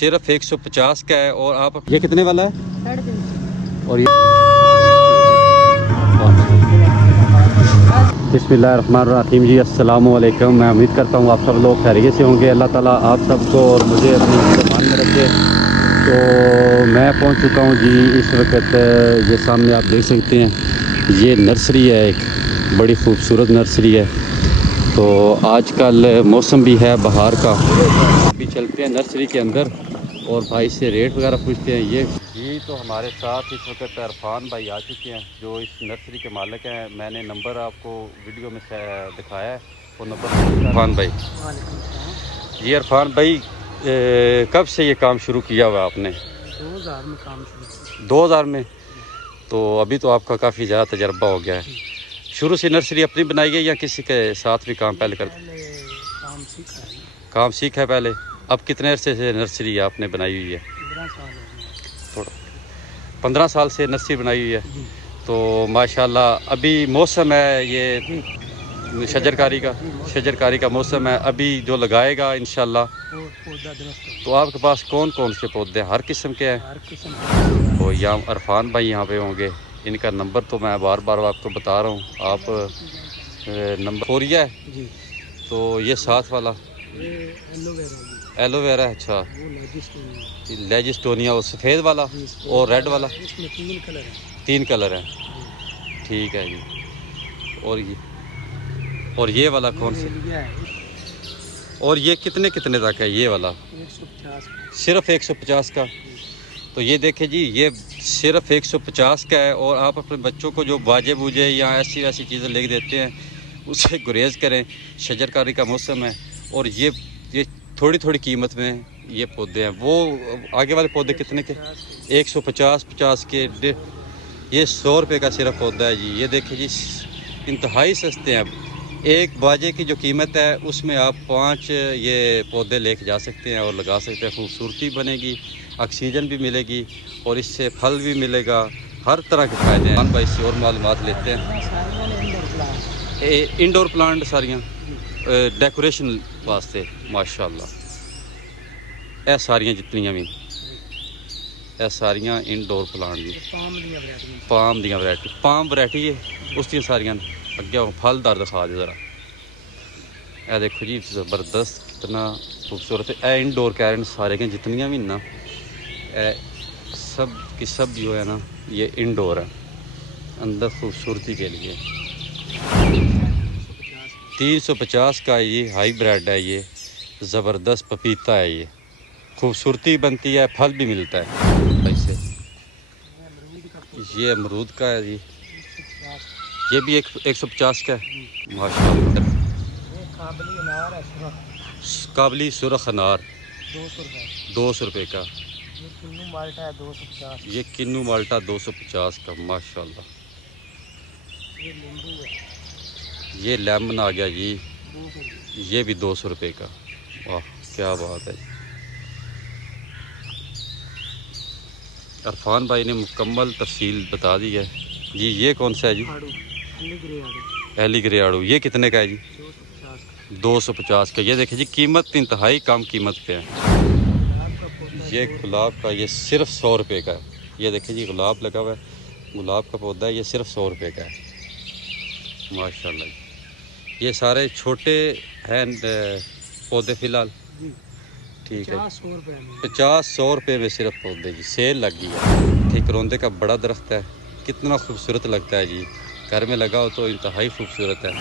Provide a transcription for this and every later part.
सिर्फ 150 का है। और आप ये कितने वाला है? 350। और ये बिस्मिल्लाहिर्रहमानिर्रहीम जी, अस्सलाम वालेकुम। मैं उम्मीद करता हूँ आप सब लोग खैरियत से होंगे। अल्लाह ताला आप सबको और मुझे अपनी ज़बान में रखे। तो मैं पहुँच चुका हूँ जी इस वक्त। ये सामने आप देख सकते हैं, ये नर्सरी है, एक बड़ी खूबसूरत नर्सरी है। तो आजकल मौसम भी है बहार का। अभी चलते हैं नर्सरी के अंदर और भाई से रेट वगैरह पूछते हैं। ये जी तो हमारे साथ इस वक्त इरफान भाई आ चुके हैं, जो इस नर्सरी के मालिक हैं। मैंने नंबर आपको वीडियो में दिखाया है, वो नंबर इरफान भाई। जी इरफान भाई, कब से ये काम शुरू किया हुआ आपने? 2000 में काम शुरू किया। 2000 में? तो अभी तो आपका काफ़ी ज़्यादा तजर्बा हो गया है। शुरू से नर्सरी अपनी बनाई है या किसी के साथ भी काम पहले करते? काम सीखा है। काम सीखा है पहले। अब कितने अरसे से नर्सरी आपने बनाई हुई है? 15 साल हो गए। थोड़ा 15 साल से नर्सरी बनाई हुई है। तो माशाल्लाह अभी मौसम है ये शजरकारी का मौसम है। अभी जो लगाएगा इंशाल्लाह। तो आपके पास कौन कौन से पौधे? हर किस्म के हैं? हर किस्म के। तो यहाँ इरफान भाई यहाँ पे होंगे। इनका नंबर तो मैं बार बार आपको बता रहा हूँ। आप नंबर फोरिया है जी। तो ये साथ वाला एलोवेरा है। अच्छा, लेजिस्टोनिया, वो सफ़ेद वाला और रेड वाला। इसमें 3 कलर है। 3 कलर है, ठीक है जी। और ये वाला कौन सा? और ये कितने कितने तक है ये वाला? 150। सिर्फ 150 का। तो ये देखें जी, ये सिर्फ 150 का है। और आप अपने बच्चों को जो बाजे बूजे या ऐसी वैसी चीज़ें लेके देते हैं, उससे गुरेज करें। शजरकारी का मौसम है। और ये थोड़ी कीमत में ये पौधे हैं। वो आगे वाले पौधे कितने के? 150 के। ये 100 रुपये का सिर्फ पौधा है जी। ये देखिए जी, इंतहाई सस्ते हैं। एक बाजे की जो कीमत है उसमें आप 5 ये पौधे लेके जा सकते हैं और लगा सकते हैं। खूबसूरती बनेगी, ऑक्सीजन भी मिलेगी और इससे फल भी मिलेगा। हर तरह के फ़ायदे हैं। हम भाई से और मालूमात लेते हैं। इंडोर प्लांट सारियाँ डेकोरेशन वास्ते माशाल्लाह। ਇਹ ਸਾਰੀਆਂ ਜਿੰਨੀਆਂ ਵੀ ਇਹ ਸਾਰੀਆਂ ਇਨਡੋਰ ਪਲਾਂਟ ਜੀ। ਪਾਮ ਦੀਆਂ ਵੈਰਾਈਟੀ ਪਾਮ ਵੈਰਾਈਟੀ ਹੈ ਉਸ ਦੀਆਂ ਸਾਰੀਆਂ। ਅੱਗੇ ਫਲਦਾਰ ਦਿਖਾ ਦਿਓ ਜ਼ਰਾ। ਇਹ ਦੇਖੋ ਜੀ, ज़बरदस्त कितना खूबसूरत है। ਇਹ इनडोर कैरन सारे के जितनियाँ भी ना, सब की सब जो है ना, ये इनडोर है, अंदर खूबसूरती के लिए। 350 का ये हाईब्रिड है। ये ज़बरदस्त पपीता है। ये खूबसूरती बनती है, फल भी मिलता है ऐसे। ये अमरूद का है जी। ये भी 150 का है माशाल्लाह। काबली सुरख अनार 200 रुपये का। ये किन्नू माल्टा 250 का माशाल्लाह। ये लेमन आ गया जी, ये भी 200 रुपये का। वाह क्या बात है। इरफान भाई ने मुकम्मल तफसील बता दी है जी। ये कौन सा है जी? एली ग्रे आड़ू। ये कितने का है जी? 250 का। ये देखिए जी, कीमत इंतहाई कम कीमत पे है। ये गुलाब का, ये सिर्फ 100 रुपये का है। ये देखिए जी, गुलाब लगा हुआ है, गुलाब का पौधा है। ये सिर्फ 100 रुपये का है माशाल्लाह। ये सारे छोटे हैं पौधे फ़िलहाल, ठीक है। 50-100 रुपये में सिर्फ पौधे जी। सेल लगी है। ठीक, रोंदे का बड़ा दरख्त है, कितना खूबसूरत लगता है जी। घर में लगा हो तो इंतहाई खूबसूरत है।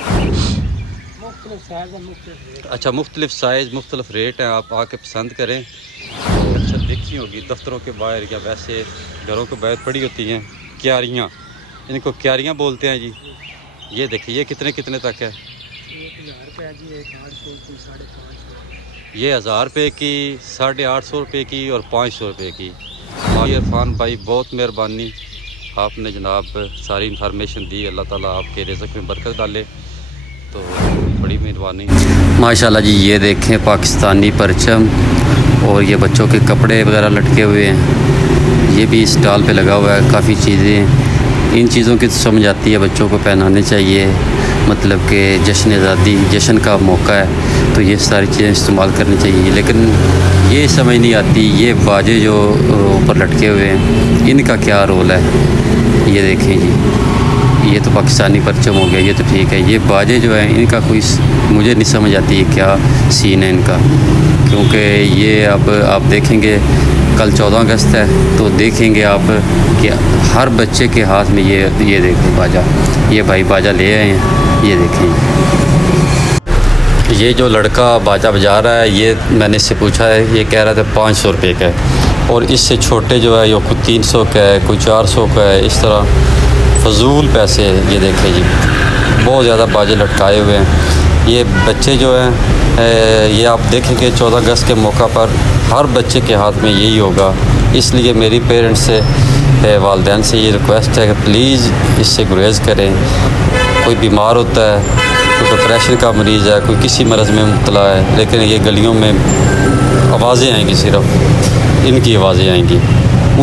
अच्छा, मुख्तलिफ साइज़ मुख्तलिफ रेट हैं। आप आके पसंद करें। तो अच्छा देखी होगी दफ्तरों के बाहर या वैसे घरों के बाहर पड़ी होती हैं क्यारियाँ, इनको क्यारियाँ बोलते हैं जी। ये देखिए, ये कितने कितने तक है? ये 1000 रुपये की, 850 रुपये की और 500 रुपये की। इरफान भाई बहुत मेहरबानी, आपने जनाब सारी इन्फॉर्मेशन दी। अल्लाह ताला आपके रिज़्क़ में बरकत डाले, तो बड़ी मेहरबानी माशाल्लाह जी। ये देखें पाकिस्तानी परचम और ये बच्चों के कपड़े वगैरह लटके हुए हैं। ये भी स्टॉल पे लगा हुआ है। काफ़ी चीज़ें, इन चीज़ों की तो समझ आती है, बच्चों को पहनाने चाहिए। मतलब कि जश्न आज़ादी, जश्न का मौका है तो ये सारी चीज़ें इस्तेमाल करनी चाहिए। लेकिन ये समझ नहीं आती ये बाजे जो ऊपर लटके हुए हैं इनका क्या रोल है। ये देखें जी, ये तो पाकिस्तानी परचम हो गया, ये तो ठीक है। ये बाजे जो हैं इनका कोई मुझे नहीं समझ आती है क्या सीन है इनका, क्योंकि ये अब आप देखेंगे कल 14 अगस्त है तो देखेंगे आप कि हर बच्चे के हाथ में ये देखें बाजा, ये भाई बाजा ले आए हैं। ये देखें ये जो लड़का बाजा बजा रहा है ये मैंने इससे पूछा है, ये कह रहा था 500 रुपये का है, और इससे छोटे जो है ये कोई 300 का है, कोई 400 का है, इस तरह फजूल पैसे। ये देखें जी बहुत ज़्यादा बाजे लटकाए हुए हैं। ये बच्चे जो हैं ये आप देखेंगे 14 अगस्त के मौका पर हर बच्चे के हाथ में यही होगा। इसलिए मेरी पेरेंट्स से वालिदैन से ये रिक्वेस्ट है कि प्लीज़ इससे गुरेज़ करें। कोई बीमार होता है, कोई डिप्रेशन का मरीज़ है, कोई किसी मरज़ में मुब्तला है, लेकिन ये गलियों में आवाज़ें आएंगी, सिर्फ इनकी आवाज़ें आएंगी,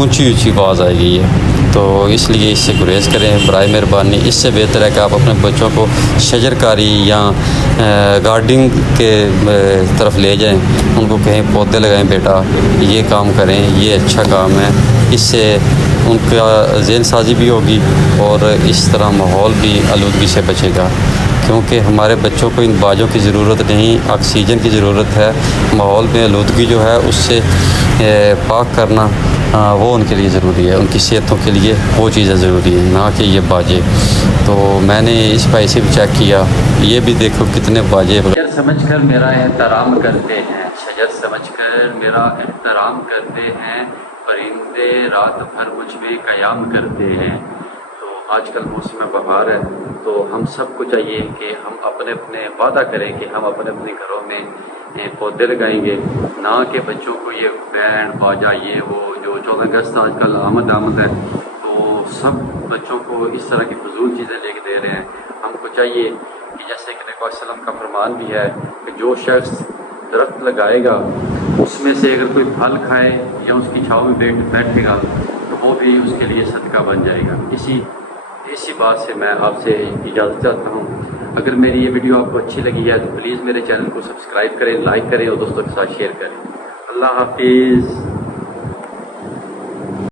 ऊंची ऊंची आवाज़ आएगी ये। तो इसलिए इससे गुरेज़ करें बराए मेहरबानी। इससे बेहतर है कि आप अपने बच्चों को शजरकारी या गार्डनिंग के तरफ ले जाएं, उनको कहें पौधे लगाएं, बेटा ये काम करें, ये अच्छा काम है। इससे उनका ज़हन साजी भी होगी और इस तरह माहौल भी आलूदगी से बचेगा, क्योंकि हमारे बच्चों को इन बाजों की ज़रूरत नहीं, ऑक्सीजन की ज़रूरत है। माहौल में आलूदगी जो है उससे पाक करना वो उनके लिए ज़रूरी है, उनकी सेहतों के लिए वो चीज़ें ज़रूरी है, ना कि ये बाजे। तो मैंने इस भाई से भी चेक किया, ये भी देखो कितने बाजे। शजर समझकर मेरा एहतराम करते हैं, शजर समझकर मेरा एहतराम करते हैं, परिंदे रात भर मुझ में क़याम करते हैं। तो आजकल मौसम बहार है तो हम सबको चाहिए कि हम अपने अपने वादा करें कि हम अपने अपने घरों में पौधे लगाएंगे, ना कि बच्चों को ये बैंड बाजा ये वो जो 14 अगस्त आजकल आमद है तो सब बच्चों को इस तरह की फजूल चीज़ें लेके दे रहे हैं। हमको चाहिए कि जैसे कि नबी वसल्लम का फरमान भी है कि जो शख्स दरख्त लगाएगा उसमें से अगर कोई फल खाए या उसकी छाँव में बैठेगा तो वो भी उसके लिए सदका बन जाएगा। इसी बात से मैं आपसे इजाज़त चाहता हूँ। अगर मेरी ये वीडियो आपको अच्छी लगी है तो प्लीज़ मेरे चैनल को सब्सक्राइब करें, लाइक करें और दोस्तों के साथ शेयर करें। अल्लाह हाफिज़।